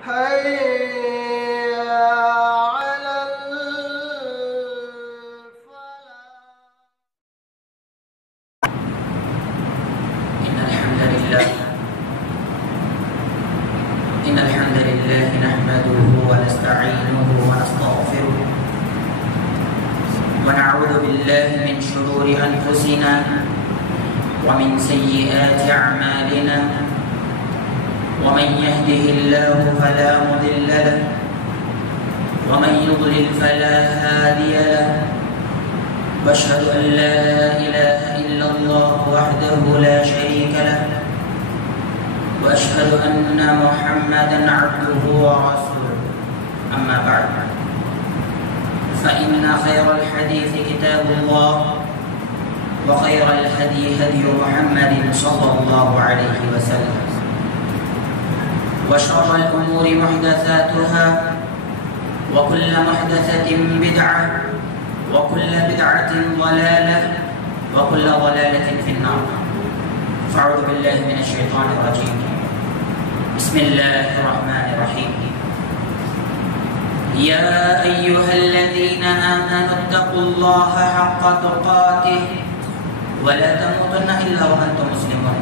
حي على الفلاح. إن الحمد لله نحمده ونستعينه ونستغفره ونعوذ بالله من شرور أنفسنا ومن سيئات أعمالنا ومن يهده الله فلا مضل له ومن يضلل فلا هادي له وأشهد أن لا إله إلا الله وحده لا شريك له وأشهد أن محمدًا عبده ورسوله أما بعد فإن خير الحديث كتاب الله وخير الهدي هدي محمد صلى الله عليه وسلم وشر الأمور محدثاتها وكل محدثة بدعة وكل بدعة ضلالة وكل ضلالة في النار فأعوذ بالله من الشيطان الرجيم بسم الله الرحمن الرحيم يا أيها الذين آمنوا اتقوا الله حق تقاته ولا تموتن إلا وأنتم مسلمون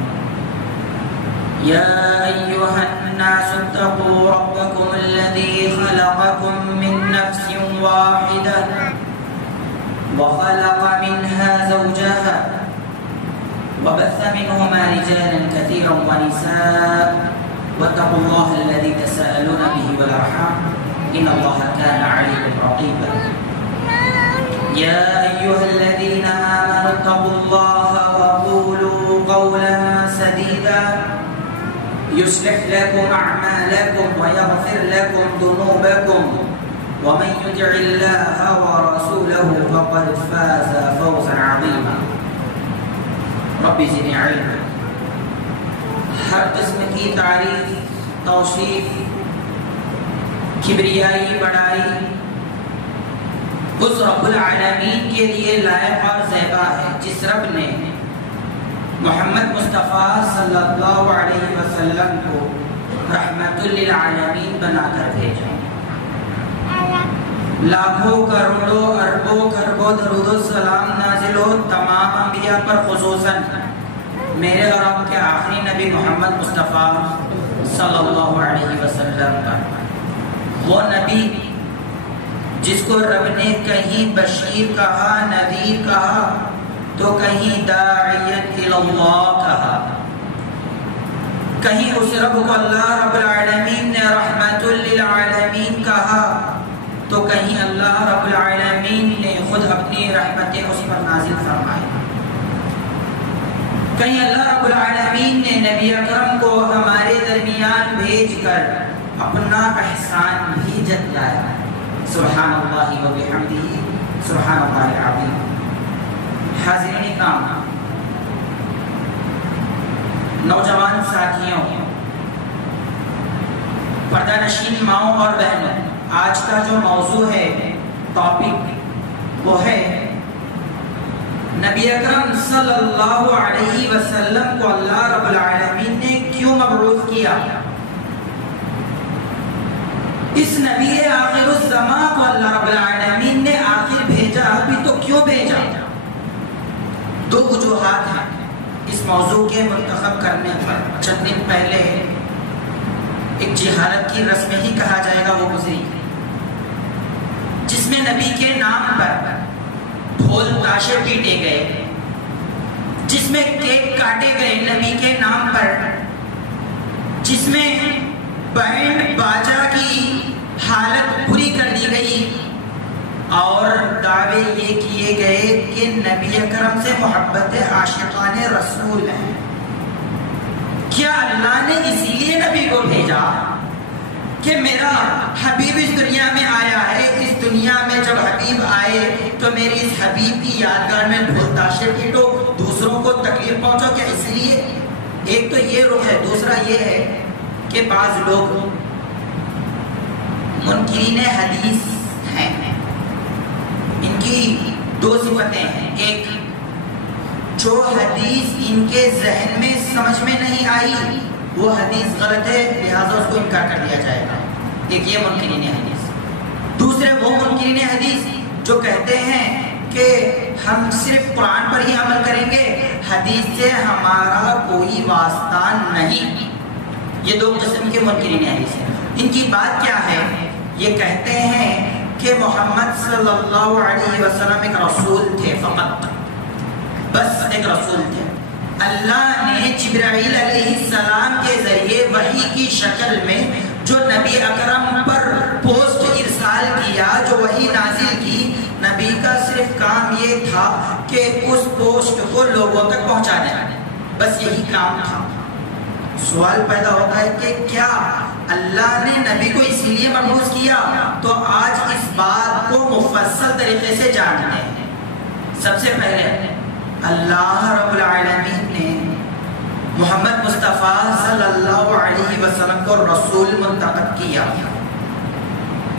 يا أيها الناس اتقوا ربكم الذي خلقكم من نفس واحدة وخلق منها زوجها وبث منهما رجالا كثيرا ونساء واتقوا الله الذي تساءلون به والأرحام إن الله كان عليكم رقيبا يا أيها الذين آمنوا اتقوا الله وقولوا قولا سديدا يصلح لكم أعمالكم ويغفر لكم ذنوبكم ومن يطع الله ورسوله فقد فاز فوزا عظيما رب زدني علما ہر قسم کی تعریف توصیف کبریائی بڑائی اس رب العالمین کے لیے لائق اور زیبا ہے جس رب نے محمد مصطفیٰ صلی اللہ علیہ وسلم کو رحمت للعالمین بنا کر بھیجا لاکھوں کروڑوں اربوں خربوں درود و سلام نازل ہو تمام انبیاء پر خصوصاً میرے اور آپ کے آخری نبی محمد مصطفیٰ صلی اللہ علیہ وسلم پر وہ نبی جس کو رب نے کہیں بشیر کہا نذیر کہا تو کہیں داعیت اللہ کہا کہیں اس رب کو اللہ رب العالمین نے رحمت للعالمین کہا تو کہیں اللہ رب العالمین نے خود اپنی رحمتیں اس پر نازل فرمائی کہیں اللہ رب العالمین نے نبی اکرم کو ہمارے درمیان بھیج کر اپنا احسان بھی جتلایا سبحان اللہ و بحمدہ سبحان اللہ العظیم حاضرین اکرام نوجوان ساتھیوں پردہ نشین ماؤں اور بہنوں آج کا جو موضوع ہے ٹاپک وہ ہے نبی اکرم صلی اللہ علیہ وسلم کو اللہ رب العالمین نے کیوں مبعوث کیا اس نبی آخر الزمان کو اللہ رب العالمین نے آخر بھیجا بھی تو کیوں بھیجا دو وجوہات ہیں اس موضوع کے منتخب کرنے پر چند دن پہلے ایک جہالت کی رسم ہی کہا جائے گا وہ گزری جس میں نبی کے نام پر ڈھول تاشے پیٹے گئے جس میں کیک کاٹے گئے نبی کے نام پر جس میں بینڈ باجا کی حالت بری کر دی گئی اور دعوے یہ کیے گئے کہ نبی اکرم سے محبت عاشقان رسول ہے کیا اللہ نے اسی لیے نبی کو بھیجا کہ میرا حبیب اس دنیا میں آیا ہے اس دنیا میں جب حبیب آئے تو میری اس حبیب کی یادگار میں ڈھول تاشے پیٹو دوسروں کو تکلیف پہنچو کیا اس لیے ایک تو یہ رخ ہے دوسرا یہ ہے کہ بعض لوگ منکرین حدیث ہیں ان کی دو صفتیں ہیں ایک جو حدیث ان کے ذہن میں سمجھ میں نہیں آئی وہ حدیث غلط ہے لہٰذا اس کو انکار کر دیا جائے گا ایک یہ منکرین حدیث. دوسرے وہ منکرین حدیث جو کہتے ہیں کہ ہم صرف قرآن پر ہی عمل کریں گے، حدیث سے ہمارا کوئی واسطہ نہیں. یہ دو قسم کے منکرین حدیث ہیں. ان کی بات کیا ہے؟ یہ کہتے ہیں کہ محمد صلی اللہ علیہ وسلم ایک رسول تھے، فقط بس ایک رسول تھے. اللہ نے جبرائیل علیہ السلام کے ذریعے وحی کی شکل میں جو نبی اکرم پر پوسٹ ارسال کیا، جو وحی نازل کی، نبی کا صرف کام یہ تھا کہ اس پوسٹ کو لوگوں تک پہنچا دیں، بس یہی کام تھا. سوال پیدا ہوتا ہے کہ کیا اللہ نے نبی کو اسی لیے مبعوث کیا؟ تو آج اس بات کو مفصل طریقے سے جانتے ہیں. سب سے پہلے اللہ رب العالمین نے محمد مصطفیٰ صلی اللہ علیہ وسلم کو رسول منتخب کیا.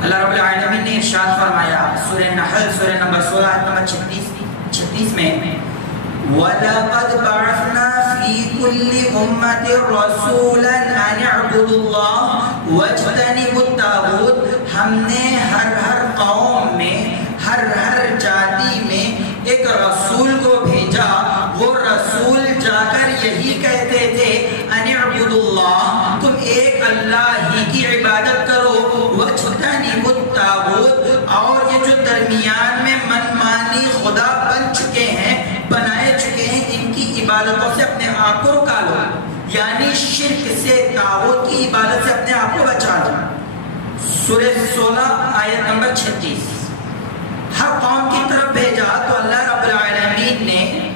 اللہ رب العالمین نے ارشاد فرمایا سورہ نحل سورہ نمبر 16 آیت نمبر 36 میں وَلَقَدْ بَعَثْنَا فِي كُلِّ أُمَّةٍ رَسُولًا أَنِ اعْبُدُوا اللَّهَ وَاجْتَنِبُوا الطَّاغُوتَ. ہم نے ہر قوم میں ہر جاتی میں ایک رسول کو بھیجا. وہ رسول جا کر یہی کہتے تھے ان اعبدوا اللہ، تم ایک اللہ ہی کی عبادت کرو، واجتنبوا الطاغوت، اور یہ جو درمیان میں من مانی خدا بن چکے ہیں، بنائے چکے ہیں، ان کی عبادتوں سے اپنے آپ کو رکا لو. یعنی شرک سے، طاغوت کی عبادت سے اپنے آپ کو بچا لو. سورہ 16 آیت نمبر 36. ہر قوم کی طرف بھیجا تو اللہ رب العالمین نے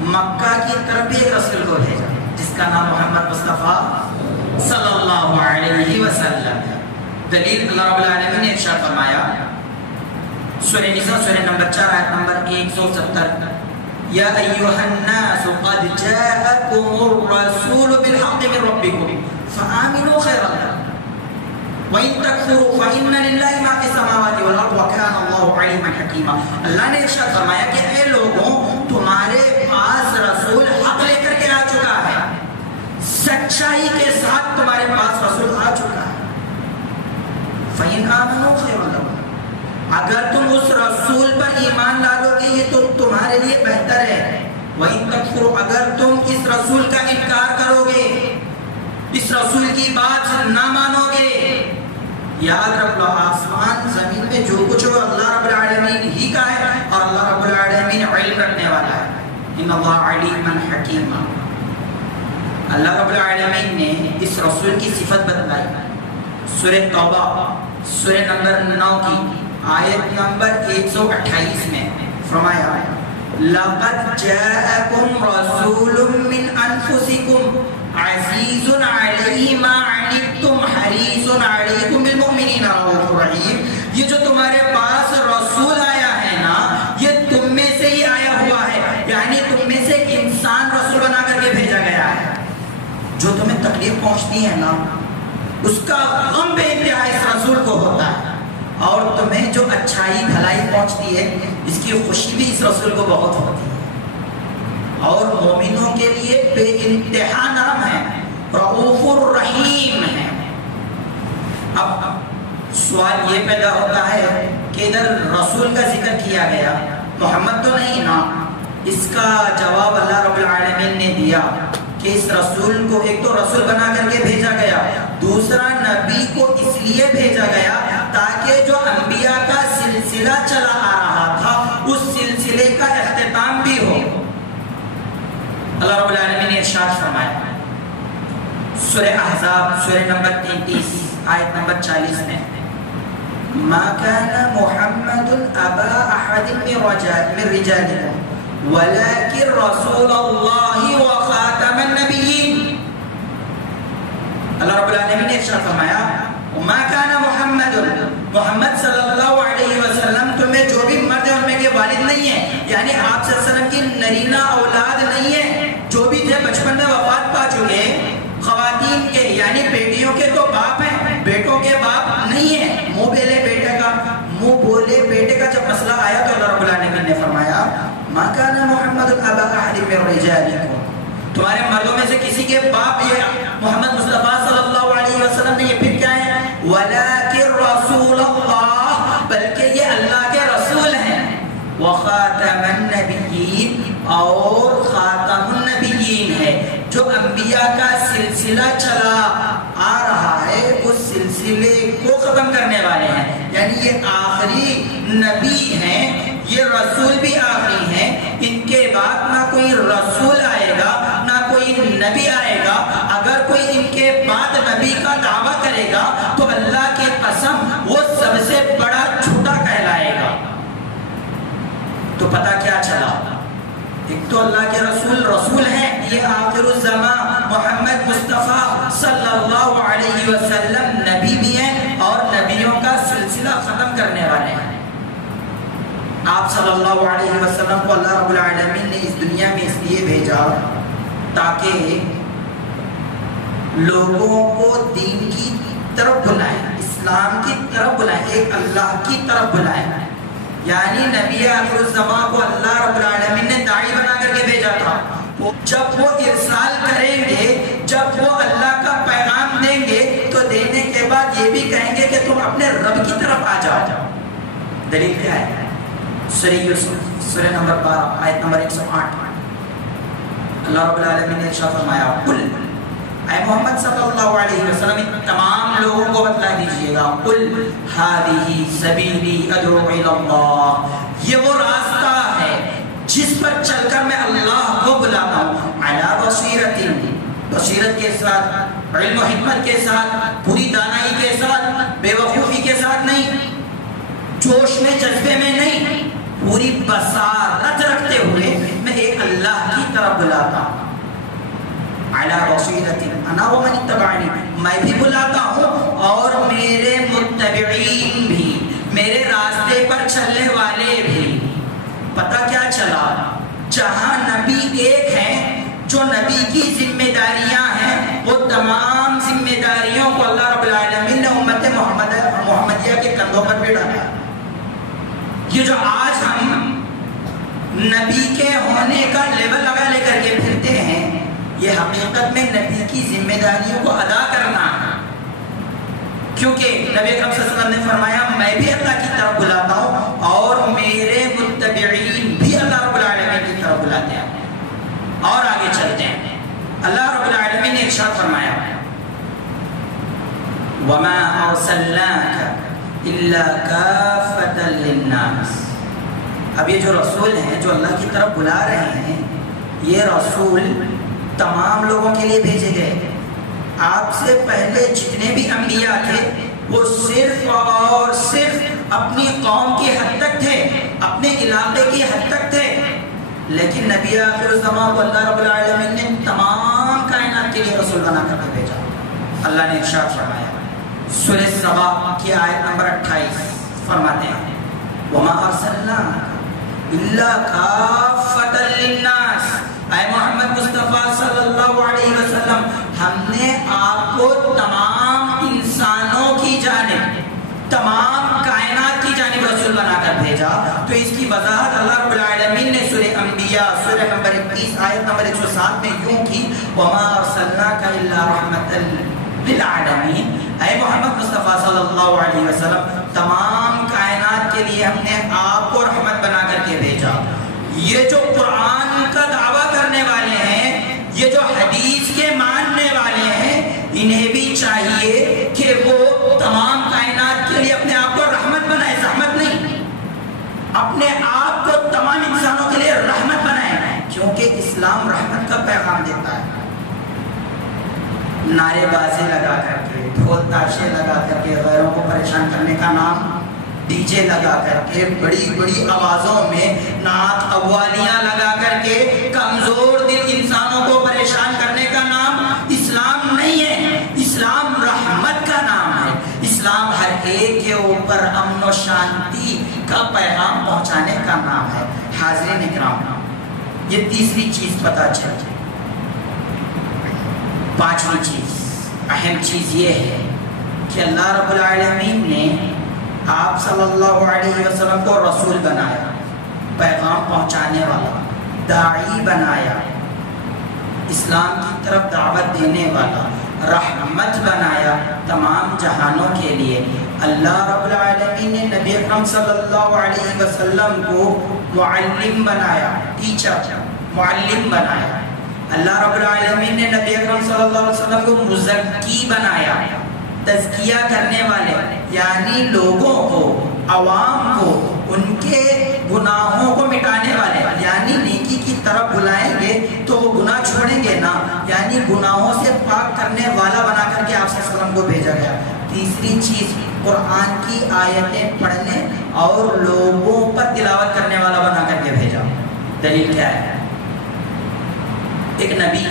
مکہ کی طرف بھی ایک رسول کو بھیجا جس کا نام محمد مصطفیٰ صلی اللہ علیہ وسلم ہے. دلیل اللہ رب العالمین نے ارشاد فرمایا سورہ نساء سورہ نمبر 4 آیت نمبر 170 یا ایھا الناس قد جاءکم الرسول بالحق من ربکم فآمنوا خیرا لکم وَإِن تَكْفُرُوا فَإِنَّ لِلَّهِ مَا فِي السَّمَاوَاتِ وَالْأَرْضِ وَكَانَ اللَّهُ عَلِيمًا حَكِيمًا. اللہ نے ارشاد فرمایا کہ اے لوگوں، تمہارے پاس رسول حق لے کر کے آ چکا ہے، سچائی کے ساتھ تمہارے پاس رسول آ چکا ہے. فَإِنْ آمَنُوا خَيْرٌ لَهُمْ، اگر تم اس رسول پر ایمان ڈالو گے یہ تو تمہارے لیے بہتر ہے. وَإِن تَكْفُرُوا، اگر تم اس رسول کا انکار کرو گے، اس رسول کی بات نہ مانو گے، یاد رکھ لو آسمان زمین میں جو کچھ ہو اللہ رب العالمین ہی کا ہے، اور اللہ رب العالمین علم رکھنے والا ہے. ان اللہ علیم حکیم. اللہ رب العالمین نے اس رسول کی صفت بتلائی. سورہ توبہ سورہ نمبر 9 کی آیت نمبر 128 میں فرمایا لَقَدْ جَاءَكُمْ رَسُولٌ مِّنْ أَنفُسِكُمْ عزیز علیہ ما عنتم حریص علیکم بالمؤمنین رؤوف رحیم. یہ جو تمہارے پاس رسول آیا ہے نا، یہ تم میں سے ہی آیا ہوا ہے، یعنی تم میں سے ایک انسان رسول بنا کر کے بھیجا گیا ہے. جو تمہیں تکلیف پہنچتی ہے نا، اس کا غم بے انتہا اس رسول کو ہوتا ہے، اور تمہیں جو اچھائی بھلائی پہنچتی ہے اس کی خوشی بھی اس رسول کو بہت ہوتی ہے، اور مومنوں کے لیے بے انتہا نرم ہے، رؤوف الرحیم ہے. اب سوال یہ پیدا ہوتا ہے کہ ادھر رسول کا ذکر کیا گیا، محمد تو نہیں نا. اس کا جواب اللہ رب العالمین نے دیا کہ اس رسول کو ایک تو رسول بنا کر کے بھیجا گیا، دوسرا نبی کو اس لیے بھیجا گیا تاکہ جو انبیاء کا سلسلہ چلا آ رہا تھا اس سلسلے کا اختتام بھی ہو. اللہ رب العالمین نے ارشاد فرمایا سورہ احزاب سورہ نمبر 33 آیت نمبر 40 میں ما كان محمد ابا احد من رجالكم ولكن رسول الله وخاتم النبيين. اللہ رب العالمین نے ارشاد فرمایا ما كان محمد صلی اللہ علیہ وسلم تمہیں جو بھی مرد ہیں ان میں کے والد نہیں ہیں، یعنی آپ صلی اللہ علیہ وسلم کی نرینہ اولاد نہیں ہے. جو بھی تھے بچپن میں وفات پا چکے، خواتین کے یعنی بیٹیوں کے تو باپ ہیں، بیٹوں کے باپ نہیں ہیں. منہ بولے بیٹے کا جب مسئلہ آیا تو اللہ رب العالمین نے فرمایا ما كان محمد ابا احد من رجالكم، تمہارے مردوں میں سے کسی کے باپ یہ محمد مصطفیٰ صلی اللہ علیہ وسلم نے یہ پھر کیا ہے ولا سلسلہ چلا آ رہا ہے اس سلسلے کو ختم کرنے والے ہیں. یعنی یہ آخری نبی ہیں, یہ رسول بھی آخری ہیں. ان کے بعد نہ کوئی رسول آئے گا نہ کوئی نبی آئے گا. اگر کوئی ان کے بعد نبی کا دعویٰ کرے گا تو اللہ کی قسم وہ سب سے بڑا جھوٹا کہلائے گا. تو پتہ کیا چلا؟ ایک تو اللہ کے رسول ہیں, یہ آخر الزمان محمد مصطفیٰ صلی اللہ علیہ وسلم نبی بھی ہیں اور نبیوں کا سلسلہ ختم کرنے والے ہیں. آپ صلی اللہ علیہ وسلم کو اللہ رب العالمین نے اس دنیا میں اس لیے بھیجا تاکہ لوگوں کو دین کی طرف بلائیں, اسلام کی طرف بلائیں, ایک اللہ کی طرف بلائیں. یعنی نبی آخر الزمان کو اللہ رب العالمین نے داعی بنا کر کے بھیجا تھا. جب وہ ارسال کریں گے, جب وہ اللہ کا پیغام دیں گے تو دینے کے بعد یہ بھی کہیں گے کہ تم اپنے رب کی طرف آ جاؤ. دلیل کیا ہے؟ سورہ یوسف سورہ نمبر 12 آیت نمبر 108. اللہ رب العالمین نے ارشاد فرمایا, قل اے محمد صلی اللہ علیہ وسلم تمام لوگوں کو بتلا دیجئے گا, قل ہذہ سبیلی ادعو الی اللہ, یہ وہ راستہ ہے جس پر چل کر میں اللہ کو بلاتا ہوں, علی بصیرت, بصیرت کے ساتھ, علم و حکمت کے ساتھ, پوری دانائی کے ساتھ, بے وقوفی کے ساتھ نہیں, جوش میں جذبے میں نہیں, پوری بصارت رکھتے ہوئے میں ایک اللہ کی طرف بلاتا ہوں. علی بصیرت انا ومن اتبعنی, میں بھی بلاتا ہوں اور میرے متبعین بھی, میرے راستے پر چلنے والے بھی. پتہ کیا چلا؟ جہاں نبی ایک ہیں, جو نبی کی ذمہ داریاں ہیں وہ تمام ذمہ داریوں کو اللہ رب العالمین نے امت محمدیہ کے کندھوں پر بھی ڈالا. یہ جو آج ہم نبی کے ہونے کا لیبل لگا لے کر کے پھرتے ہیں, یہ حقیقت میں نبی کی ذمہ داریوں کو ادا کرنا ہے. کیونکہ نبی اکرم صلی اللہ علیہ وسلم نے فرمایا میں بھی اللہ کی طرف بلاتا ہوں اور میرے متبعین بھی اللہ رب العالمین کی طرف بلاتے ہیں. اور آگے چلتے ہیں, اللہ رب العالمین نے ارشاد فرمایا وَمَا أَرْسَلْنَاكَ إِلَّا كَافَةً لِلنَّاسِ. اب یہ جو رسول ہیں جو اللہ کی طرف بلا رہے ہیں, یہ رسول تمام لوگوں کے لیے بھیجے گئے. آپ سے پہلے جتنے بھی انبیاء تھے وہ صرف اور صرف اپنی قوم کی حد تک تھے, اپنے علاقے کی حد تک تھے. لیکن نبی آخر الزمان کو اللہ رب العالمین نے تمام کائنات کے لیے رسول بنا کر کے بھیجا. اللہ نے ارشاد فرمایا سورہ سبا کی آیت نمبر 28 فرماتے ہیں وَمَا أَرْسَلْنَاكَ إِلَّا كَافَةً لِلنَّاسِ. اے محمد مصطفیٰ صلی اللہ علیہ وسلم, ہم نے آپ کو تمام انسانوں کی جانب, تمام کائنات کی جانب رسول بنا کر بھیجا. تو اس کی وضاحت اللہ رب العالمین نے سورہ انبیاء سورہ نمبر 21 آیت نمبر 107 میں یوں کی وَمَا أَرْسَلْنَاكَ إِلَّا رَحْمَةً لِلْعَالَمِينَ. اے محمد مصطفیٰ صلی اللہ علیہ وسلم, تمام کائنات کے لیے ہم نے آپ کو رحمت بنا کر کے بھیجا. یہ جو قرآن کا دعویٰ کرنے والے ہیں, یہ جو حدیث کے ماننے والے ہیں, انہیں بھی چاہیے کہ وہ تمام کائنات کے لیے اپنے آپ کو رحمت بنائے, زحمت نہیں, اپنے آپ کو تمام انسانوں کے لیے رحمت بنائے. کیونکہ اسلام رحمت کا پیغام دیتا ہے. نعرے بازی لگا کر کے, ڈھول تاشے لگا کر کے غیروں کو پریشان کرنے کا نام, ڈی جے لگا کر کے, بڑی بڑی آوازوں میں نعت قوالیاں لگا کر کے کمزور دل انسانوں کو پریشان کرنے کا نام اسلام نہیں ہے. اسلام رحمت کا نام ہے. اسلام ہر ایک کے اوپر امن و شانتی کا پیغام پہنچانے کا نام ہے. حاضرین اکرام, یہ تیسری چیز پتہ چل. پانچویں چیز, اہم چیز یہ ہے کہ اللہ رب العالمین نے آپ صلی اللہ علیہ وسلم کو رسول بنایا, پیغام پہنچانے والا, داعی بنایا, اسلام کی طرف دعوت دینے والا, رحمت بنایا تمام جہانوں کے لیے. اللہ رب العالمین نے نبی اکرم صلی اللہ علیہ وسلم کو معلم بنایا, ٹیچر, معلم بنایا. اللہ رب العالمین نے نبی اکرم صلی اللہ علیہ وسلم کو مزکی بنایا، تزکیہ کرنے والے، یعنی لوگوں کو، عوام کو ان کے گناہوں کو مٹانے والے، یعنی نیکی کی طرف بلائیں گے تو وہ گناہ چھوڑیں گے نا، یعنی گناہوں سے پاک کرنے والا بنا کر کے آپ صلی اللہ علیہ وسلم کو بھیجا گیا۔ تیسری چیز، قرآن کی آیتیں پڑھنے اور لوگوں پر تلاوت کرنے والا بنا کر کے بھیجا۔ دلیل کیا ہے؟ ایک نبی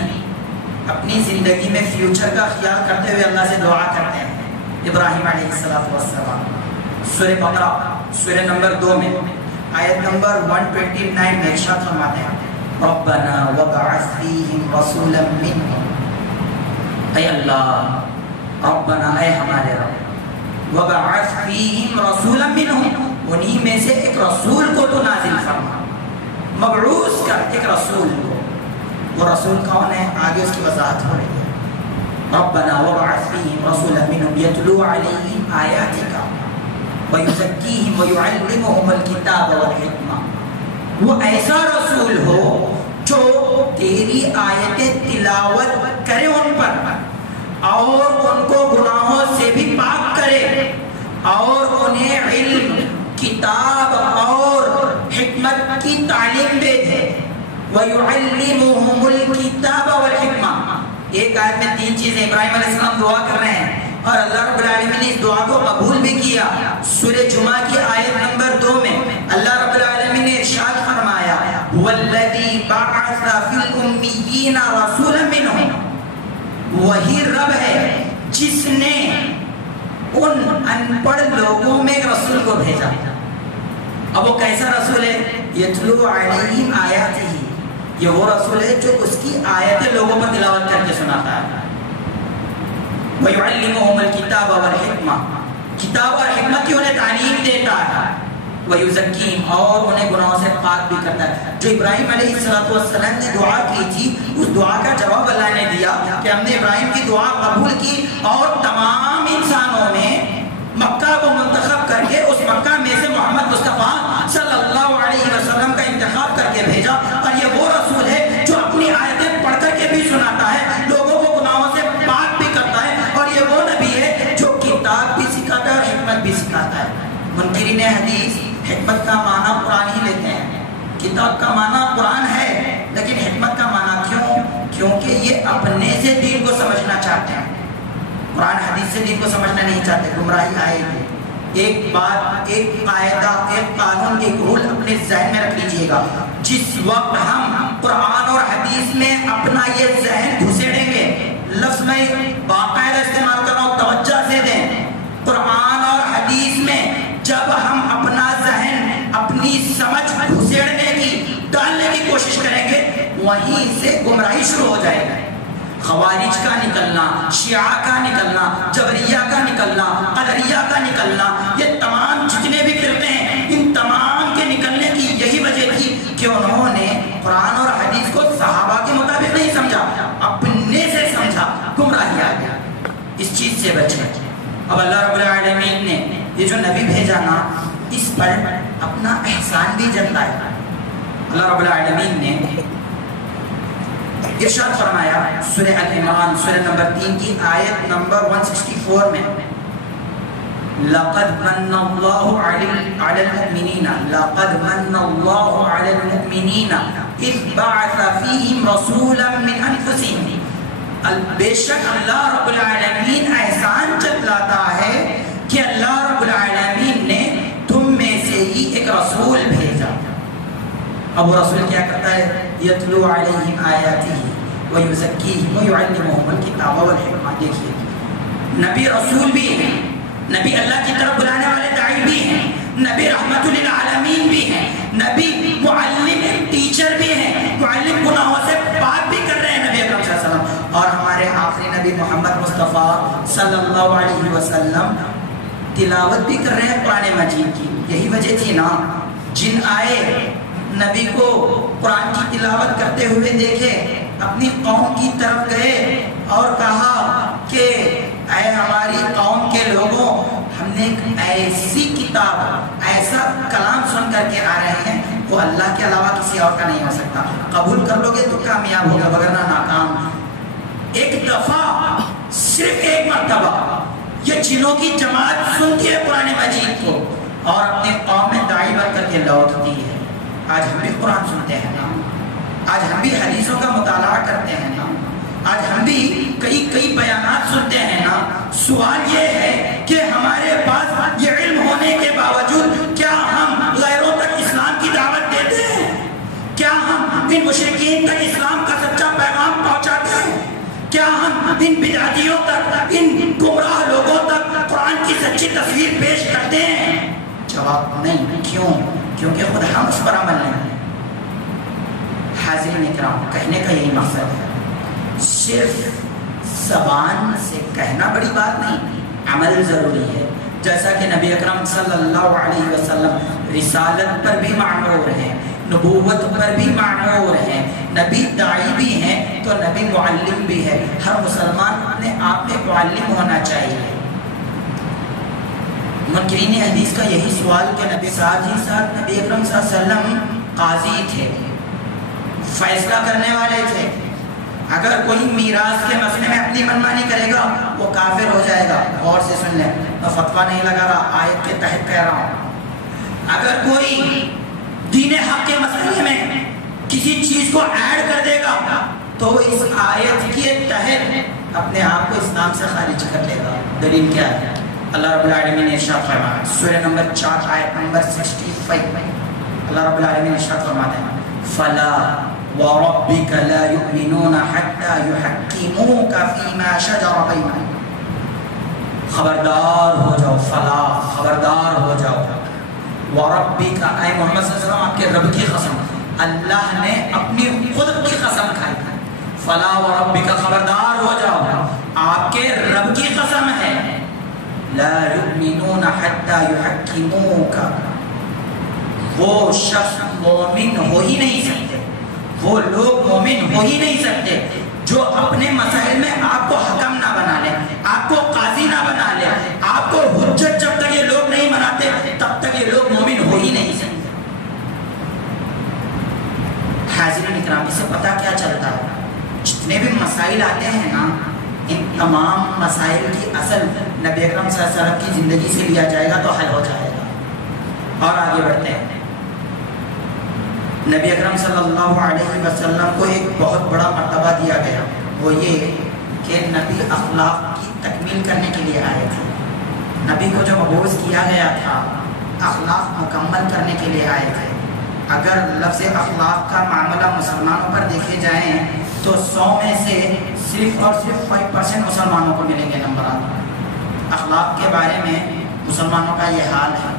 اپنی زندگی میں فیوچر کا خیال کرتے ہوئے اللہ سے دعا کرتے ہیں۔ ابراہیم علیہ السلام سورہ بقرہ سورہ نمبر 2 میں آیت نمبر 129 میں ارشاد فرماتے ہیں، ربنا وبعث فیہم رسولا منہم، اے اللہ، ربنا اے ہمارے رب، وبعث فیہم رسولا منہم، انہی میں سے ایک رسول کو تو نازل فرما، مبعوث کر ایک رسول کو۔ وہ رسول کون ہے؟ آگے اس کی وضاحت ہو رہی ہے۔ ربنا وبعث فیہم رسولا منہم یتلو علیہم آیاتک ویزکیہم ویعلمہم الکتاب والحکمہ، وہ ایسا رسول ہو جو تیری آیتیں تلاوت کرے ان پر اور ان کو گناہوں سے بھی پاک کرے اور انہیں علم، کتاب اور حکمت کی تعلیم دے دے۔ وَيُعَلِّمُهُمُ الْكِتَابَ وَالْحِكْمَةَ، ایک آیت میں 3 چیزیں ابراہیم علیہ السلام دعا کر رہے ہیں اور اللہ رب العالمین نے اس دعا کو قبول بھی کیا۔ سورہ جمعہ کی آیت نمبر 2 میں اللہ رب العالمین نے ارشاد فرمایا، وَالَّذِي بَعَثَ فِي الْأُمِّيِّينَ رَسُولًا مِّنْهُمْ، وہی رب ہے جس نے ان ان پڑھ لوگوں میں ایک رسول کو بھیجا۔ اب وہ کیسا رسول ہے؟ یتلو علیہم آیاتہ، یہ وہ رسول ہے جو اس کی آیتیں لوگوں پر تلاوت کر کے سناتا ہے۔ وَيُعَلِّمُهُمُ الْكِتَابَ وَالْحِكْمَةَ، کتاب اور حکمت کی انہیں تعلیم دیتا ہے۔ وَيُزَكِّيهِمْ، اور انہیں گناہوں سے پاک بھی کرتا ہے۔ جو ابراہیم علیہ السلام نے دعا کی تھی، اس دعا کا جواب اللہ نے دیا کہ ہم نے ابراہیم کی دعا قبول کی اور تمام انسانوں میں مکہ کو منتخب کر کے اس مکہ میں سے محمد مصطفیٰ صلی اللہ علیہ وسلم کا انتخاب کر کے بھیجا، اور یہ وہ رسول ہے جو اپنی آیتیں پڑھ کر کے بھی سناتا ہے، لوگوں کو گناہوں سے پاک بھی کرتا ہے، اور یہ وہ نبی ہے جو کتاب بھی سکھاتا ہے اور حکمت بھی سکھاتا ہے۔ منکرین حدیث حکمت کا معنی قرآن ہی لیتے ہیں، کتاب کا معنی قرآن ہے، لیکن حکمت کا معنی کیوں؟ کیونکہ یہ اپنے سے دین کو سمجھنا چاہتے ہیں، قرآن حدیث سے دین کو سمجھنا نہیں چاہتے، گمراہی آئے گی۔ ایک بات، ایک قاعدہ، ایک قانون، ایک رول اپنے ذہن میں رکھ لیجئے گا، جس وقت ہم قرآن اور حدیث میں اپنا یہ ذہن گھسیڑیں گے، لفظ میں باقاعدہ استعمال کر رہا ہوں، توجہ سے دیں، قرآن اور حدیث میں جب ہم اپنا ذہن، اپنی سمجھ گھسیڑنے کی، ڈالنے کی کوشش کریں گے، وہیں سے گمراہی شروع ہو جائے گا۔ خوارج کا نکلنا، شیعہ کا نکلنا، جبریہ کا نکلنا، قدریہ کا نکلنا، یہ تمام جتنے بھی فرقے ہیں، ان تمام کے نکلنے کی یہی وجہ تھی کہ انہوں نے قرآن اور حدیث کو صحابہ کے مطابق نہیں سمجھا، اپنے سے سمجھا، گمراہی آ گیا۔ اس چیز سے بچیں۔ اب اللہ رب العالمین نے یہ جو نبی بھیجا نا، اس پر اپنا احسان بھی جتایا۔ اللہ رب العالمین نے ارشاد فرمایا سورہ العمران سورہ نمبر 3 کی آیت نمبر 164 میں، لَقَدْ مَنَّ اللَّهُ عَلَى الْمُؤْمِنِينَ لَقَدْ مَنَّ اللَّهُ عَلَى الْمُؤْمِنِينَ إِذْ بَعَثَ فِيهِمْ رَسُولًا مِّنْ أَنفُسِهِمْ، بے شک اللہ رب العالمین احسان جتلاتا ہے کہ اللہ رب العالمین نے تم میں سے ہی ایک رسول بھیجا۔ اب وہ رسول کیا کرتا ہے؟ یتلو علیہم آیاتہ ویزکیہم ویعلمہم الکتاب والحکمہ۔ دیکھیے، نبی رسول بھی ہیں، نبی اللہ کی طرف بلانے والے داعی بھی ہیں، نبی رحمت للعالمین بھی ہیں، نبی معلم ٹیچر بھی ہیں، معلم گناہوں سے پاک بھی کر رہے ہیں نبی اکرم صلی اللہ علیہ وسلم، اور ہمارے آخری نبی محمد مصطفیٰ صلی اللہ علیہ وسلم تلاوت بھی کر رہے ہیں قرآن مجید کی۔ یہی وجہ تھی نا، جن آئے نبی کو قرآن کی تلاوت کرتے ہوئے دیکھے، اپنی قوم کی طرف گئے اور کہا کہ اے ہماری قوم کے لوگوں، ہم نے ایک ایسی کتاب، ایسا کلام سن کر کے آ رہے ہیں، وہ اللہ کے علاوہ کسی اور کا نہیں ہو سکتا. قبول کر لو گے تو کامیاب ہوگا وگرنہ ناکام. ایک دفعہ صرف ایک مرتبہ یہ جنوں کی جماعت سنتی ہے قرآن مجید کو اور اپنے قوم میں داعی بن کر کے لوٹتی ہے. آج ہم بھی قرآن سنتے ہیں نا, آج ہم بھی حدیثوں کا مطالعہ کرتے ہیں نا, آج ہم بھی کئی بیانات سنتے ہیں نا. سوال یہ ہے کہ ہمارے پاس یہ علم ہونے کے باوجود کیا ہم غیروں تک اسلام کی دعوت دیتے ہیں؟ کیا ہم ان مشرکین تک اسلام کا سچا پیغام پہنچاتے ہیں؟ کیا ہم ان بدعتیوں تک, ان گمراہ لوگوں تک قرآن کی سچی تصویر پیش کرتے ہیں؟ جواب نہیں. کیوں؟ کیونکہ خود ہم اس پر عمل نہیں. حاضرین اکرام, کہنے کا یہی مقصد ہے, صرف زبان سے کہنا بڑی بات نہیں, عمل ضروری ہے. جیسا کہ نبی اکرم صلی اللہ علیہ وسلم رسالت پر بھی مأمور ہیں, نبوت پر بھی مأمور ہیں, نبی داعی بھی ہیں تو نبی معلم بھی ہے. ہر مسلمان اپنے آپ میں معلم ہونا چاہیے. منکرین حدیث کا یہی سوال کہ نبی ساتھ ہی ساتھ نبی اکرم صلی اللہ علیہ وسلم قاضی تھے, فیصلہ کرنے والے تھے. اگر کوئی میراث کے مسئلے میں اپنی منمانی کرے گا وہ کافر ہو جائے گا. غور سے سن لیں, میں فتویٰ نہیں لگا رہا, آیت کے تحت کہہ رہا ہوں. اگر کوئی دین حق کے مسئلے میں کسی چیز کو ایڈ کر دے گا تو اس آیت کے تحت اپنے آپ کو اسلام سے خارج کر لے گا. دلیل کیا ہے؟ اللہ رب العالمین نے ارشاد فرمایا سورہ نمبر 4 آیت نمبر 65. اللہ رب العالمین نے ارشاد فرماتے ہیں فلا وَرَبِّكَ لَا يُؤْمِنُونَ حَتَّى يُحَكِّمُوكَ فِي مَا شَجَرَ بَيْنَهُمْ. خبردار ہو جاؤ, فلا خبردار ہو جاؤ. وَرَبِّكَ, اے محمد صلی اللہ علیہ وسلم آپ کے رب کی قسم, اللہ نے اپنی خود کی قسم کھائی. فلا وَرَبِّكَ, خبردار ہو جاؤ, آپ کے رب کی قسم ہے. لا يؤمنون حتى يحكموك, وہ شخص مومن ہو ہی نہیں سکتے, وہ لوگ مومن ہو ہی نہیں سکتے جو اپنے مسائل میں آپ کو حکم نہ بنا لے, آپ کو قاضی نہ بنا لے, آپ کو حجت جب تک یہ لوگ نہیں بناتے تب تک یہ لوگ مومن ہو ہی نہیں سکتے. حاضرین اکرام, اس سے پتہ کیا چلتا ہے؟ جتنے بھی مسائل آتے ہیں نا, ان تمام مسائل کی اصل نبی اکرم صلی اللہ علیہ وسلم کی زندگی سے لیا جائے گا تو حل ہو جائے گا. اور آگے بڑھتے ہیں. نبی اکرم صلی اللہ علیہ وسلم کو ایک بہت بڑا مرتبہ دیا گیا, وہ یہ کہ نبی اخلاق کی تکمیل کرنے کے لیے آئے تھے. نبی کو جو مبعوث کیا گیا تھا اخلاق مکمل کرنے کے لیے آئے تھے. اگر لفظ اخلاق کا معاملہ مسلمانوں پر دیکھے جائیں تو 100 میں سے صرف اور صرف 5% مسلمانوں کو ملیں گے نمبرات. اخلاق کے بارے میں مسلمانوں کا یہ حال ہے.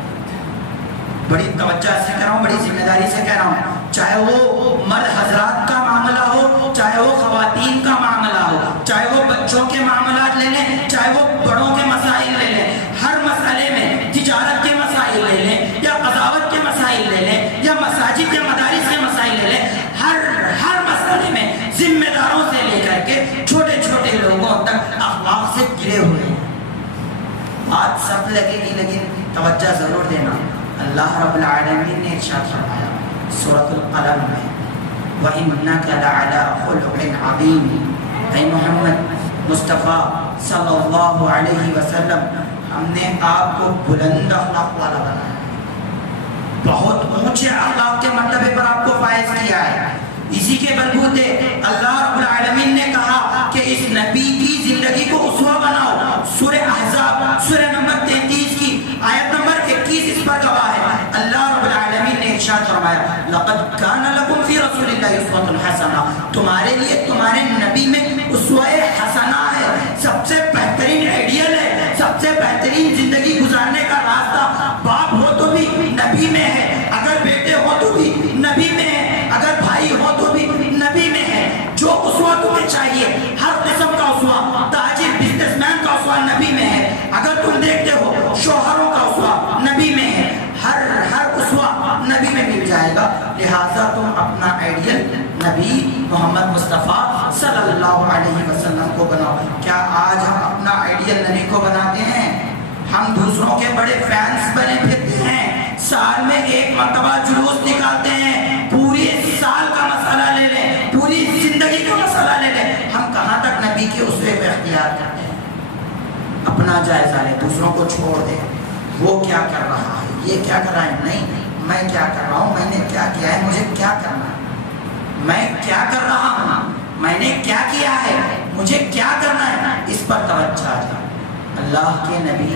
بڑی توجہ سے کہہ رہا ہوں, بڑی ذمہ داری سے کہہ رہا ہوں, چاہے وہ مرد حضرات کا معاملہ ہو, چاہے وہ خواتین کا معاملہ ہو, چاہے وہ بچوں کے معاملات لے لیں, چاہے وہ بڑوں کے مسائل لے لیں, ہر مسئلے میں تجارت کے مسائل لے لیں یا قضاوت کے مسائل لے لیں یا مساجد یا مدارس کے مسائل لے لیں, ہر مسئلے میں ذمہ داروں سے لے کر کے چھوٹے چھوٹے لوگوں تک اخلاق سے گرے ہوئے ہیں. بات سخت لگے گی لیکن توجہ ضرور دینا. اللہ رب العالمین نے ارشاد فرمایا سورۃ القلم میں وَإِنَّكَ لَعَلَىٰ خُلُقٍ عَظِيمٍ. اے محمد مصطفیٰ صلی اللہ علیہ وسلم, ہم نے آپ کو بلند اخلاق والا بنایا, بہت اونچے اخلاق کے مرتبے پر آپ کو فائز کیا ہے. اسی کے بلبوتے اللہ رب العالمین نے کہا کہ اس نبی کی زندگی کو اسوہ بناؤ. سورہ احزاب سورہ نمبر 33 کی آیت نمبر 21 اس پر گواہ ہے. اللہ رب العالمین نے ارشاد فرمایا لَقَدْ كَانَ لَكُمْ فِي رَسُولِ اللَّهِ أُسْوَةٌ حَسَنَةٌ, تمہارے لیے تمہارے نبی میں اسوہ حسنہ ہے, سب سے بہترین آئیڈیل ہے, سب سے بہترین زندگی گزارنے کا راستہ. باپ ہو تو بھی نبی میں ہے, اگر بیٹے ہو تو بھی نبی میں ہے, اگر بھائی ہو تو بھی نبی میں ہے. جو اسوہ تمہیں چاہیے, ہر قسم کا اسوہ, تاجر بزنس مین کا اسوہ نبی میں ہے. اگر تم دیکھتے ہو شوہروں کا اسوہ نبی میں ہے, ہر اسوہ نبی میں مل جائے گا. لہٰذا تم اپنا آئیڈیل نبی محمد مصطفیٰ صلی اللہ علیہ وسلم کو بناؤ. کیا آج ہم اپنا آئیڈیل نبی کو بناتے ہیں؟ ہم دوسروں کے بڑے فینس بنے پھرتے ہیں, سال میں ایک مرتبہ جلوس نکالتے ہیں، پوری سال کا مسئلہ لے لیں، پوری زندگی کا مسئلہ لے لیں، ہم کہاں تک نبی کے اسوے کو اختیار کرتے ہیں؟ اپنا جائزہ لیں، دوسروں کو چھوڑ دیں، وہ کیا کر رہا ہے، یہ کیا کر رہا ہے، نہیں میں کیا کر رہا ہوں، میں نے کیا کیا ہے، مجھے کیا کرنا ہے، میں کیا کر رہا ہوں، میں نے کیا کیا ہے، مجھے کیا کرنا ہے، اس پر توجہ ہے۔ اللہ کے نبی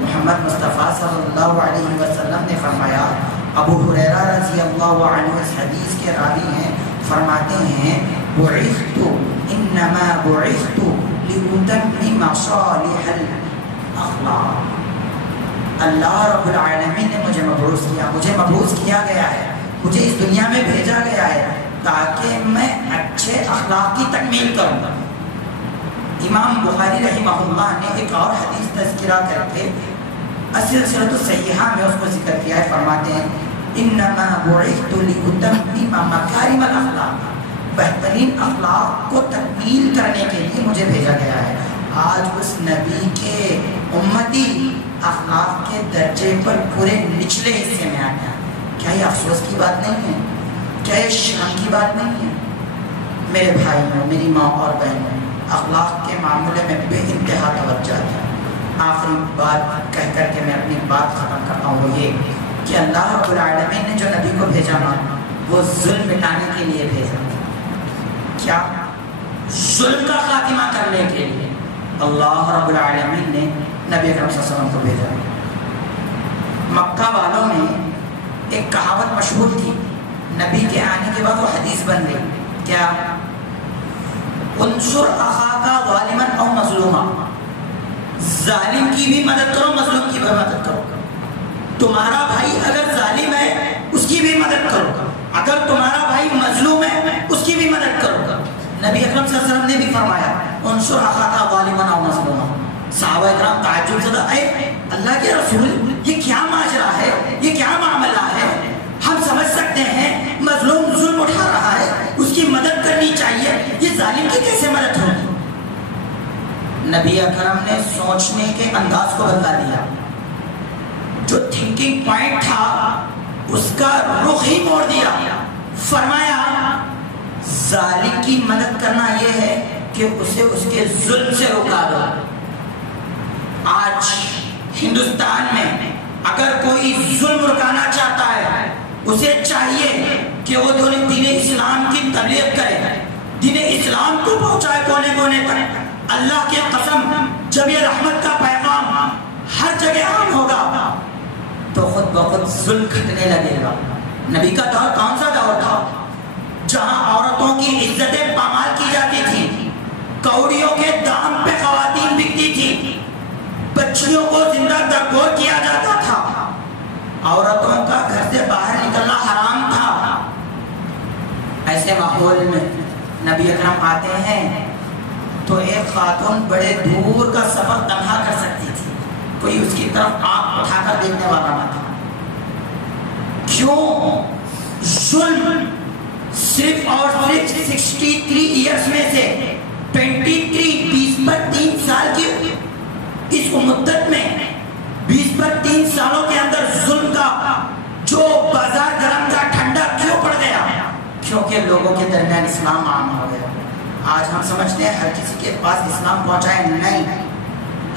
محمد مصطفیٰ صلی اللہ علیہ وسلم نے فرمایا، ابو ہریرہ رضی اللہ عنہ اس حدیث کے راوی ہیں، فرماتے ہیں بعثت انما بعثت لأتمم صالح الاخلاق، اللہ رب العالمین نے مجھے مبعوث کیا گیا ہے، مجھے اس دنیا میں بھیجا گیا ہے تاکہ میں اچھے اخلاق کی تکمیل کروں۔ امام بخاری رحمہ اللہ نے ایک اور حدیث تذکرہ کر کے السلسلۃ الصحیحہ میں اس کو ذکر کیا ہے، فرماتے ہیں انما بعثت لأتمم مکارم الاخلاق، بہترین اخلاق کو تکمیل کرنے کے لیے مجھے بھیجا گیا ہے۔ آج اس نبی کے امتی اخلاق کے درجے پر پورے نچلے حصے میں آ گیا، کیا یہ افسوس کی بات نہیں ہے؟ کیا یہ شرم کی بات نہیں ہے؟ میرے بھائیوں، میری ماں اور بہنوں، اخلاق کے معاملے میں بے انتہا توجہ ہے۔ آخری بات کہہ کر کے میں اپنی بات ختم کرتا ہوں، وہ یہ کہ اللہ رب العالمین نے جو نبی کو بھیجا نا، وہ ظلم مٹانے کے لیے بھیجا، کیا ظلم کا خاتمہ کرنے کے لیے اللہ رب العالمین نے نبی اکرم صلی اللہ علیہ وسلم کو بھیجا۔ مکہ والوں میں ایک کہاوت مشہور تھی، نبی کے آنے کے بعد وہ حدیث بن گئی، کیا؟ انصر اخاکا ظالما او مظلوما، ظالم کی بھی مدد کرو، مظلوم کی بھی مدد کرو۔ تمہارا بھائی اگر ظالم ہے اس کی بھی مدد کرو، اگر تمہارا بھائی مظلوم ہے اس کی بھی مدد کرو۔ نبی اکرم صلی اللہ علیہ وسلم نے بھی فرمایا انصر اخاکا ظالما او مظلوما۔ صحابہ اکرام تعجب زدہ، اے اللہ کے رسول یہ کیا ماجرا ہے، یہ کیا معاملہ ہے؟ ہم سمجھ سکتے ہیں مظلوم ظلم اٹھا رہا ہے، اس کی مدد کرنی چاہیے، یہ ظالم کی کیسے مدد ہوگی؟ نبی اکرم نے سوچنے کے انداز کو بدلا دیا، جو تھنکنگ پوائنٹ تھا اس کا رخ ہی موڑ دیا، فرمایا ظالم کی مدد کرنا یہ ہے کہ اسے اس کے ظلم سے روکا دو۔ آج ہندوستان میں اگر کوئی ظلم رکانا چاہتا ہے، اسے چاہیے کہ وہ دین اسلام کی تبلیغ کرے، دین اسلام کو پہنچائے کونے کونے تک۔ اللہ کی قسم جب یہ رحمت کا پیغام ہر جگہ عام ہوگا تو خود بخود ظلم گھٹنے لگے گا۔ نبی کا دور کون سا دور تھا؟ جہاں عورتوں کی عزتیں پامال کی جاتی تھی، کوڑیوں کے دام پہ خواتین بکتی تھی، بچیوں کو زندہ درگور کیا جاتا تھا، عورتوں کا گھر سے باہر نکلنا حرام تھا۔ ایسے ماحول میں نبی اکرم آتے ہیں تو ایک خاتون بڑے دور کا سفر تنہا کر سکتی تھی، کوئی اس کی طرف آنکھ اٹھا کر دیکھنے والا نہ تھا۔ کیوں؟ ظلم صرف اور صرف 63 ایئرز میں سے 23 پر 3 سال کی اس مدت میں 20 پر 3 سالوں کے اندر ظلم کا جو بازار گرم کا ٹھنڈا کیوں پڑ گیا؟ کیونکہ لوگوں کے درمیان اسلام عام ہو گیا۔ آج ہم سمجھتے ہیں ہر کسی کے پاس اسلام پہنچائے، نہیں،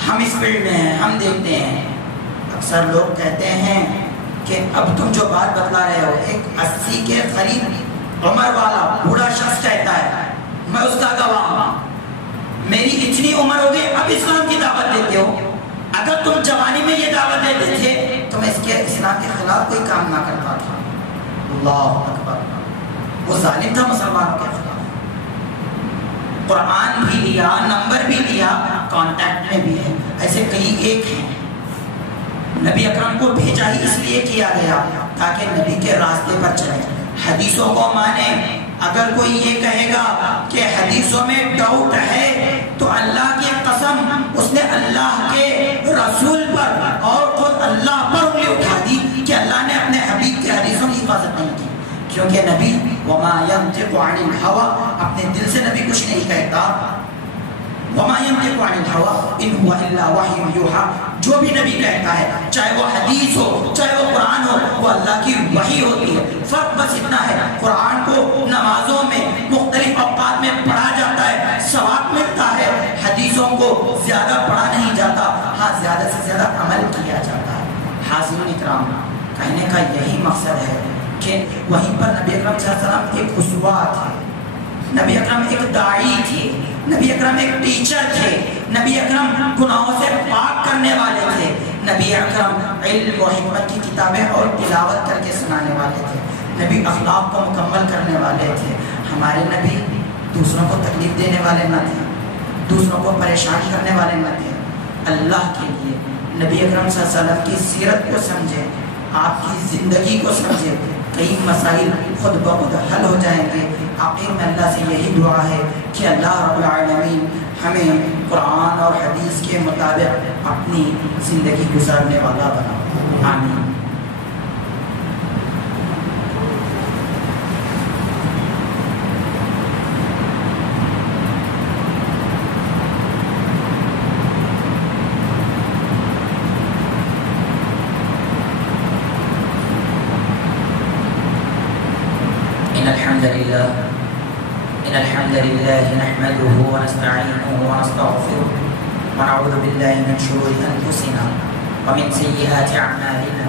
ہم اس فیلڈ میں ہیں، ہم دیکھتے ہیں۔ اکثر لوگ کہتے ہیں کہ اب تم جو بات بتلا رہے ہو، ایک 80 کے قریب عمر والا بوڑھا شخص کہتا ہے، میں اس کا گواہ ہوں، میری اتنی عمر ہو گئی اب اسلام کی دعوت دیتے ہو، اگر تم جوانی میں یہ دعوت دیتے تھے تو میں اس کے اسلام کے خلاف کوئی کام نہ کرتا تھا۔ اللہ اکبر، وہ ظالم تھا مسلمانوں کے خلاف۔ قرآن بھی لیا، نمبر بھی لیا، کانٹیکٹ میں بھی ہے، ایسے کئی ایک ہیں۔ نبی اکرم کو بھیجا ہی اس لیے کیا گیا تاکہ نبی کے راستے پر چلے، حدیثوں کو مانے۔ اگر کوئی یہ کہے گا کہ حدیثوں میں ڈاؤٹ ہے تو اللہ کی قسم اس نے اللہ کے رسول پر اور خود اللہ پر انگلی اٹھا دی کہ اللہ نے اپنے حبیب کے حدیثوں کی حفاظت نہیں کی، کیونکہ نبی وما ينطق عن الهوى، اپنے دل سے نبی کچھ نہیں کہتا۔ وما ينطق عن الهوى ان هو الا وحی یوحی، جو بھی نبی کہتا ہے چاہے وہ حدیث ہو چاہے وہ قرآن ہو وہ اللہ کی وحی ہوتی ہے۔ فرق بس اتنا ہے، قرآن کو نمازوں میں مختلف اوقات میں پڑھا جاتا ہے، ثواب ملتا ہے، حدیثوں کو زیادہ پڑھا نہیں جاتا، ہاں زیادہ سے زیادہ عمل کیا جاتا ہے۔ حاضرین اکرام، کہنے کا یہی مقصد ہے کہ وہیں پر نبی اکرم صلی اللہ علیہ وسلم ایک اسوہ تھے، نبی اکرم ایک داعی تھے، نبی اکرم ایک ٹیچر تھے، نبی اکرم گناہوں سے پاک کرنے والے تھے، نبی اکرم علم و حکمت کی کتابیں اور تلاوت کر کے سنانے والے تھے، نبی اخلاق کو مکمل کرنے والے تھے۔ ہمارے نبی دوسروں کو تکلیف دینے والے نہ تھے، دوسروں کو پریشان کرنے والے نہ تھے، اللہ کے لیے نبی اکرم صلی اللہ علیہ وسلم کی سیرت کو سمجھے، آپ کی زندگی کو سمجھے، کئی مسائل خود بخود حل ہو جائیں گے۔ آخر میں اللہ سے یہی دعا ہے کہ اللہ رب العالمین ہمیں قرآن اور حدیث کے مطابق اپنی زندگی گزارنے والا بنا، آمین۔ إن الحمد لله نحمده ونستعينه ونستغفره ونعوذ بالله من شرور أنفسنا ومن سيئات أعمالنا،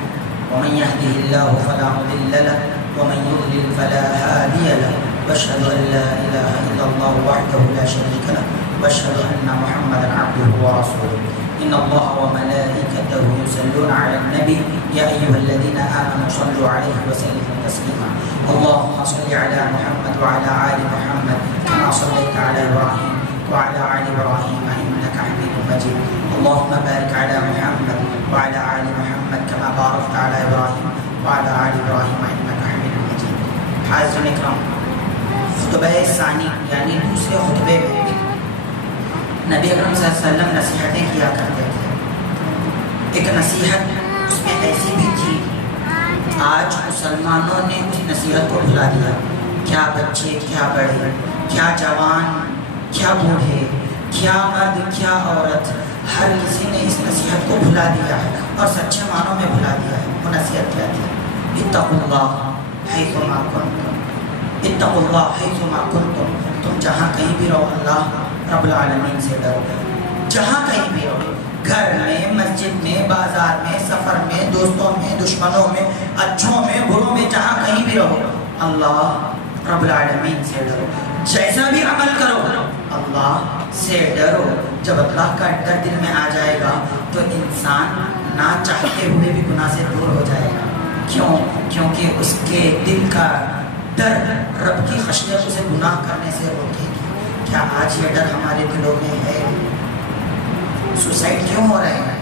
ومن يهده الله فلا مضل له ومن يضلل فلا هادي له، وأشهد أن لا إله إلا الله وحده لا شريك له، وأشهد أن محمدا عبده ورسوله۔ إن الله وملائكته يصلون على النبي يا أيها الذين آمنوا صلوا عليه وسلموا تسليما۔ اللهم صل على محمد وعلى آل محمد كما صليت على إبراهيم وعلى آل إبراهيم إنك حميد مجيد۔ اللهم بارك على محمد وعلى آل محمد كما باركت على إبراهيم وعلى آل إبراهيم إنك حميد مجيد۔ حاضرین اکرام، خطبہ ثانی یعنی دوسرے خطبے میں نبی اکرم صلی اللہ علیہ وسلم نصیحتیں کیا کرتے تھے۔ ایک نصیحت اس میں ایسی بھی تھی، آج مسلمانوں نے اس نصیحت کو بھلا دیا، کیا بچے کیا بڑے، کیا جوان کیا بوڑھے، کیا مرد کیا عورت، ہر کسی نے اس نصیحت کو بھلا دیا ہے اور سچے معنوں میں بھلا دیا ہے۔ وہ نصیحت کیا تھی؟ اتقوا اللہ حیث ما کنتم، اتقوا اللہ حیث ما کنتم، تم جہاں کہیں بھی رہو اللہ رب العالمین سے ڈرو، جہاں کہیں بھی رہو، گھر میں، مسجد میں، بازار میں، سفر میں، دوستوں میں، دشمنوں میں، اچھوں میں، بروں میں، جہاں کہیں بھی رہو اللہ رب العالمین سے ڈرو، جیسا بھی عمل کرو اللہ سے ڈرو۔ جب اللہ کا ڈر دل میں آ جائے گا تو انسان نہ چاہتے ہوئے بھی گناہ سے دور ہو جائے گا۔ کیوں؟ کیونکہ اس کے دل کا ڈر رب کی خشیت اسے گناہ کرنے سے روکے گی۔ کیا آج یہ ڈر ہمارے دلوں میں ہے؟ سوسائڈ کیوں ہو رہے ہیں؟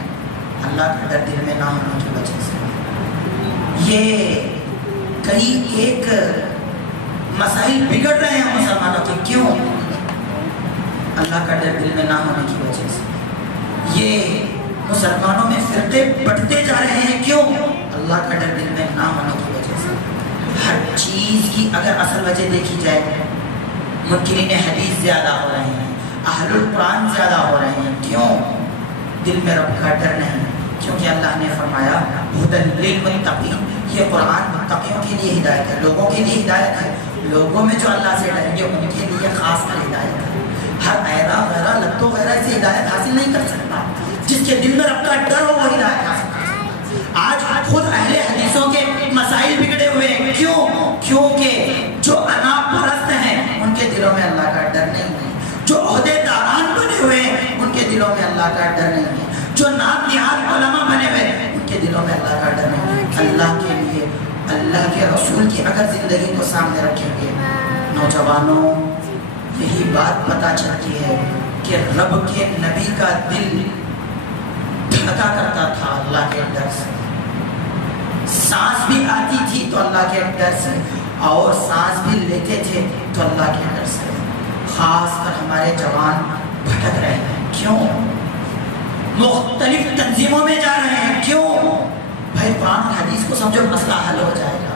اللہ کا ڈر دل میں نہ ہونے کی وجہ سے۔ یہ کئی ایک مسائل بگڑ رہے ہیں مسلمانوں کے، کیوں؟ اللہ کا ڈر دل میں نہ ہونے کی وجہ سے۔ یہ مسلمانوں میں فرقے بٹتے جا رہے ہیں، کیوں؟ اللہ کا ڈر دل میں نہ ہونے کی وجہ سے۔ ہر چیز کی اگر اصل وجہ دیکھی جائے، منکرین حدیث زیادہ ہو رہے ہیں، اہل القرآن زیادہ ہو رہے ہیں، کیوں؟ دل میں رب کا ڈر نہیں، کیونکہ اللہ نے فرمایا ہدی للمتقین، یہ قرآن متقیوں کے لیے ہدایت ہے، لوگوں کے لیے ہدایت ہے، لوگوں میں جو اللہ سے ڈریں گے ان کے لیے خاص کر ہدایت ہے۔ ہر ایرا غیرہ لتو غیرہ سے ہدایت حاصل نہیں کر سکتا، جس کے دل میں رب کا ڈر ہو وہ ہدایت حاصل کر سکتا۔ آج خود اہل حدیثوں کے مسائل بگڑے ہوئے ہیں، کیوں؟ کیونکہ جو انا پرست ہیں ان کے دلوں میں اللہ کا ڈر نہیں ہے، جو عہدے داران بنے ہوئے ہیں ان کے دلوں میں اللہ کا ڈر نہیں ہے، جو نام نہاد علماء بنے ہوئے ہیں ان کے دلوں میں اللہ کا ڈر نہیں ہے۔ اللہ کے لیے، اللہ کے رسول کی اگر زندگی کو سامنے رکھیں گے، نوجوانوں یہی بات پتہ چلتی ہے کہ رب کے نبی کا دل دھڑکا کرتا تھا اللہ کے ڈر سے، سانس بھی آتی تھی تو اللہ کے ڈر سے، اور سانس بھی لیتے تھے تو اللہ کے ڈر سے۔ خاص کر ہمارے جوان بھٹک رہے ہیں، کیوں؟ مختلف تنظیموں میں جا رہے ہیں، کیوں؟ بھائی قرآن اور حدیث کو سمجھو، مسئلہ حل ہو جائے گا۔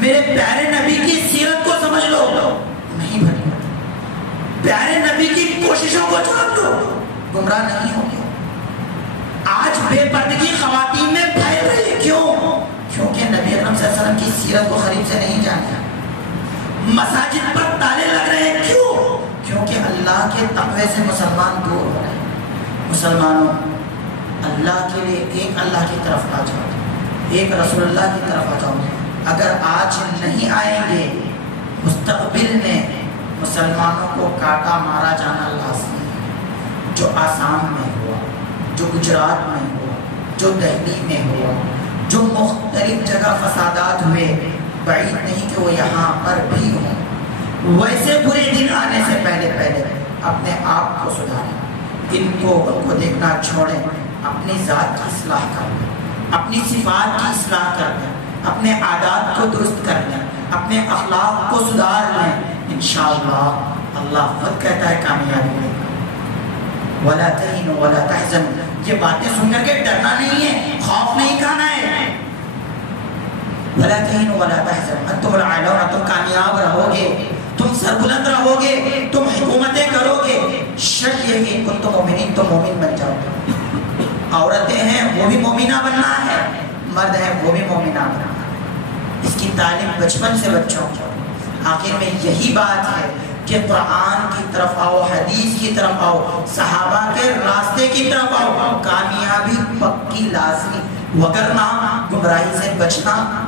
میرے پیارے نبی کی سیرت کو سمجھ لو، نہیں بھٹکو، پیارے نبی کی کوششوں کو چھوڑ دو، گمراہ نہیں ہوگے۔ آج بے پردگی خواتین میں پھیل رہی ہے، کیوں؟ کیونکہ نبی اکرم صلی اللہ علیہ وسلم کی سیرت کو قریب سے نہیں جانا۔ مساجد پر تالے لگ رہے ہیں، کیوں؟ کیونکہ اللہ کے تقوی سے مسلمان دور ہو رہے ہیں۔ مسلمانوں، اللہ کے لیے ایک اللہ کی طرف آ جاؤ، ایک رسول اللہ کی طرف آ جاؤ۔ اگر آج نہیں آئیں گے، مستقبل میں مسلمانوں کو کاٹا مارا جانا لازمی ہے۔ جو آسام میں ہوا، جو گجرات میں ہوا، جو دہلی میں ہوا، جو مختلف جگہ فسادات ہوئے، بعید نہیں کہ وہ یہاں پر بھی ہوں۔ ویسے برے دن آنے سے پہلے اپنے آپ کو سدھاریں، ان کو دیکھنا چھوڑیں، اپنی ذات کی اصلاح کر لیں، اپنی صفات کی اصلاح کر لیں، اپنے عادات کو درست کر لیں، اپنے اخلاق کو سدھار لیں، انشاءاللہ اللہ خود کہتا ہے کامیابی ملے گا۔ وَلَا تَهِنُوا وَلَا تَحْزَنُوا، یہ باتیں سن کر کے ڈرنا نہیں ہے، خوف نہیں کھانا ہے۔ وَلَا تَهِنُوا وَلَا تَحْزَنُوا أَنْتُمُ الْأَعْلَوْنَ، تم کامیاب رہو گے، تم سربلند رہو گے، تم حکومتیں کرو گے۔ شرط یہ کہ تم مومنین، تم مومن بن جاؤ گے۔ عورتیں ہیں وہ بھی مومنہ بننا ہے، مرد ہیں وہ بھی مومنہ بننا ہے۔ اس کی تعلیم بچپن سے بچوں کو۔ آخر میں یہی بات ہے کہ قرآن کی طرف آؤ، حدیث کی طرف آؤ، صحابہ کے راستے کی طرف آؤ، کامیابی پکی لازمی، وگرنہ گمراہی سے بچنا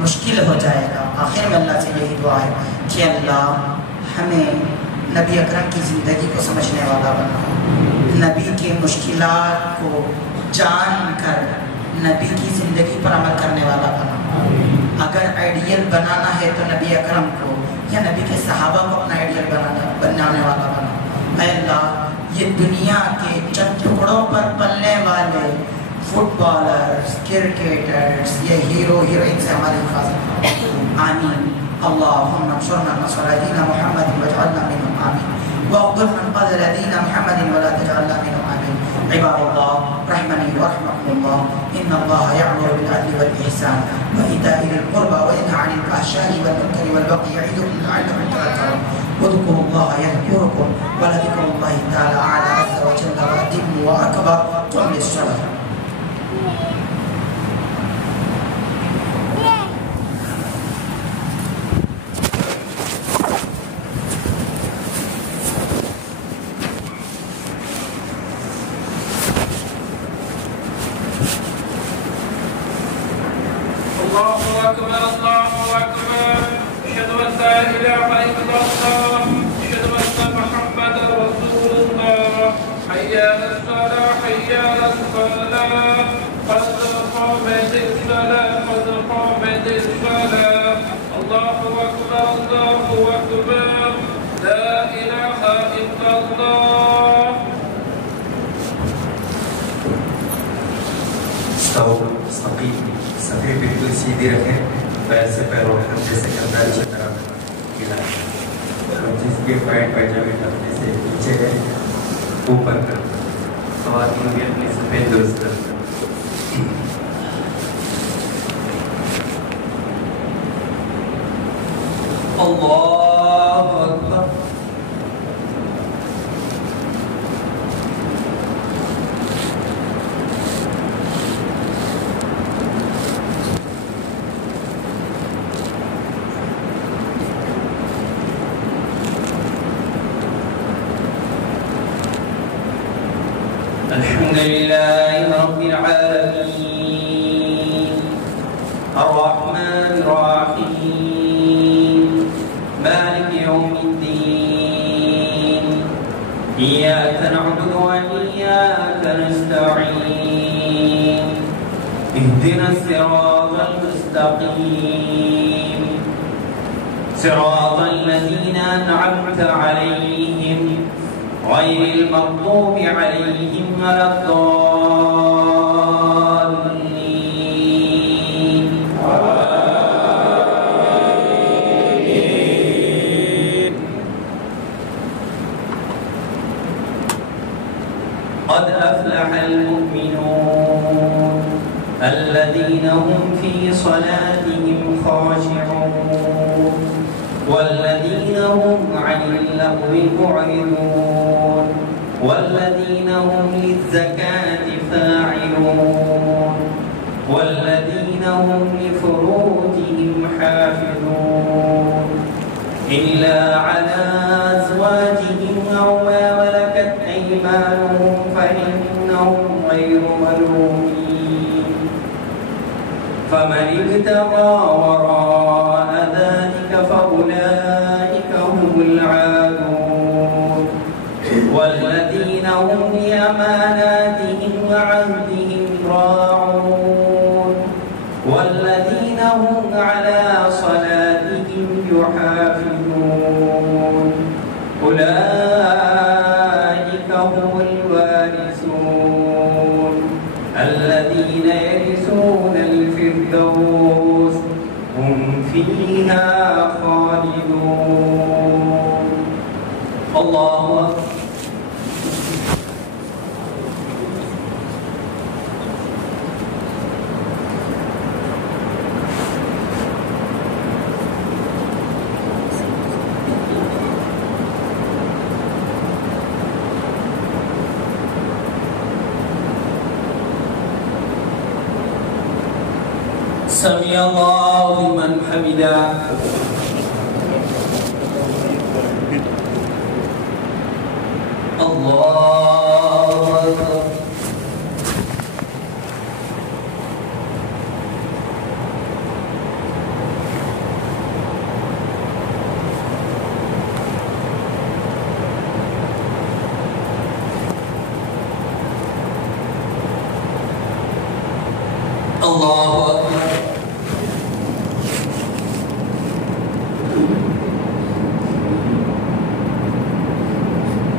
مشکل ہو جائے گا۔ آخر میں اللہ سے یہی دعا ہے کہ اللہ ہمیں نبی اکرم کی زندگی کو سمجھنے والا بنا، نبی کی مشکلات کو جان کر نبی کی زندگی پر عمل کرنے والا بنا۔ اگر آئیڈیل بنانا ہے تو نبی اکرم کو یا نبی کے صحابہ کو اپنا آئیڈیل بنانے والا بنا۔ اے اللہ، یہ دنیا کے چند ٹکڑوں پر پلنے والے فٹ بالرز، کرکٹرز، یہ ہیرو ہیروئن سے ہماری حفاظت کرو، آمین۔ اللهم انصرنا نصر دين محمد واجعلنا منهم آمين، واغفر من قتل دين محمد ولا تجعلنا منهم آمين۔ عباد الله رحمني ورحمكم الله، إن الله يأمر بالعدل والإحسان وإيتاء ذي القربى وينهى عن الفحشاء والمنكر والبغي يعظكم لعلكم تذكرون، واذكروا الله يذكركم ولذكر الله تعالى أعلى عز وجل وأتم وأكبر قم للصلاة۔ الله أكبر الله أكبر، أشهد أن لا إله إلا الله، أشهد أن محمدا رسول الله، حي على الصلاة حي على الصلاة، قد قامت الصلاة قد قامت الصلاة، الله أكبر الله أكبر، لا إله إلا الله۔ صفحے بالکل سیدھی رکھیں، پیر سے پیر اٹھنا، جیسے کردار کی طرح ملا، جس کے پیر پائجامے ڈالنے سے نیچے ہے اوپر کر، خواتین بھی اپنی صفحے درست کر۔ اللہ اکبر۔ الحمد لله رب العالمين الرحمن الرحيم مالك يوم الدين إياك نعبد وإياك نستعين اهدنا الصراط المستقيم صراط الذين أنعمت عليهم غير المغضوب عليهم ولا الضالين آمين۔ قد أفلح المؤمنون الذين هم في صلاتهم خاشعون والذين هم عن اللغو معرضون والذين هم للزكاة فاعلون والذين هم لفروجهم حافظون إلا على أزواجهم أو ما ملكت أيمانهم فإنهم غير ملومين فمن ابتغى وراء ذلك فأولئك هم العادون والذين هم لأماناتهم وعهدهم راعون والذين هم على صلاتهم يحافظون أولئك هم الوارثون الذين يرثون الفردوس هم فيها خالدون. الله أكبر. سمع الله لمن حمده. الله أكبر. الله أكبر.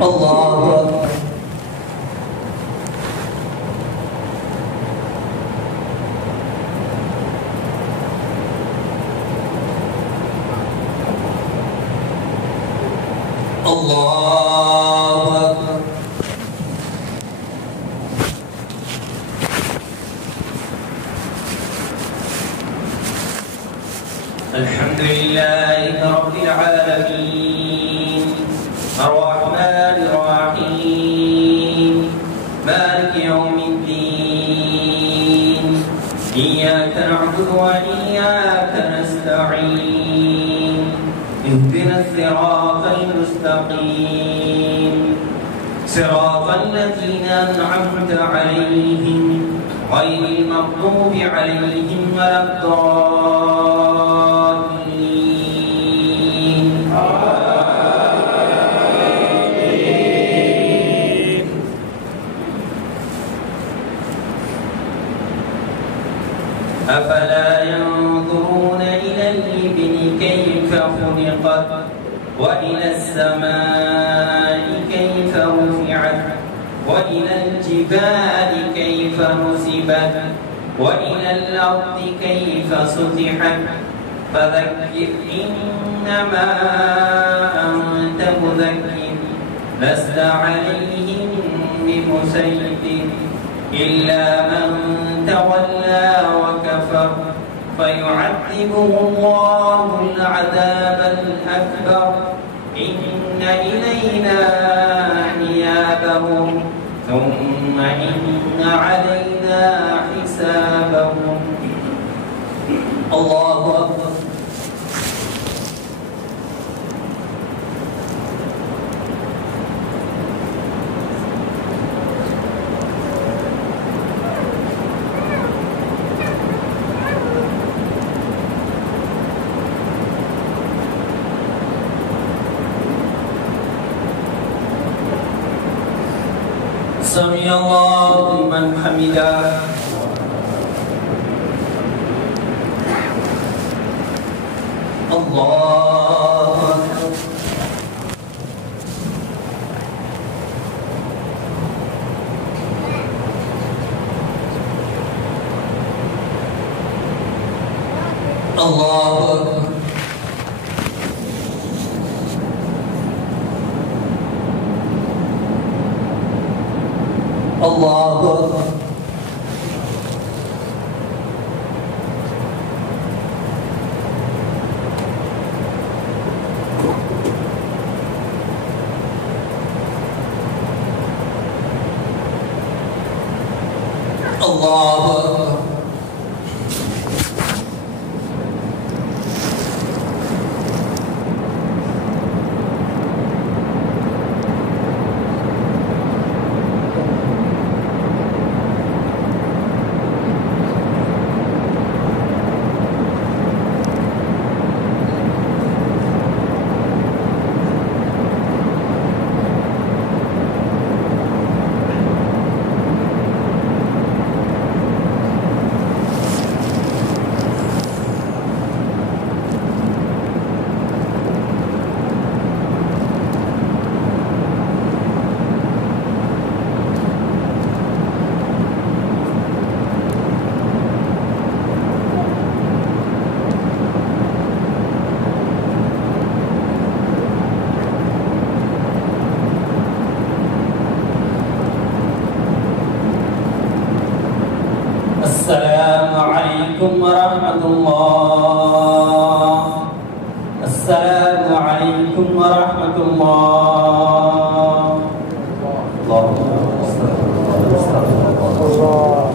الله أكبر. الله أكبر. الحمد لله رب العالمين الرحمن الرحيم مالك يوم الدين إياك نعبد وإياك نستعين اهدنا الصراط المستقيم صراط الذين أنعمت عليهم غير المغضوب عليهم ولا الضالين. أفلا ينظرون إلى الإبل كيف خلقت وإلى السماء كيف رفعت وإلى الجبال كيف نصبت وإلى الأرض كيف سطحت فذكر إنما أنت مذكر لست عليهم بمسيطر إلا من تولى وكفر فيعذبه الله العذاب الأكبر إن إلينا إيابهم ثم إن علينا حسابهم. الله أكبر. سمع الله لمن حمده. الله أكبر. الله أكبر. الله أكبر. اللہ اکبر السلام علیکم ورحمۃ اللہ السلام علیکم ورحمۃ اللہ اللہ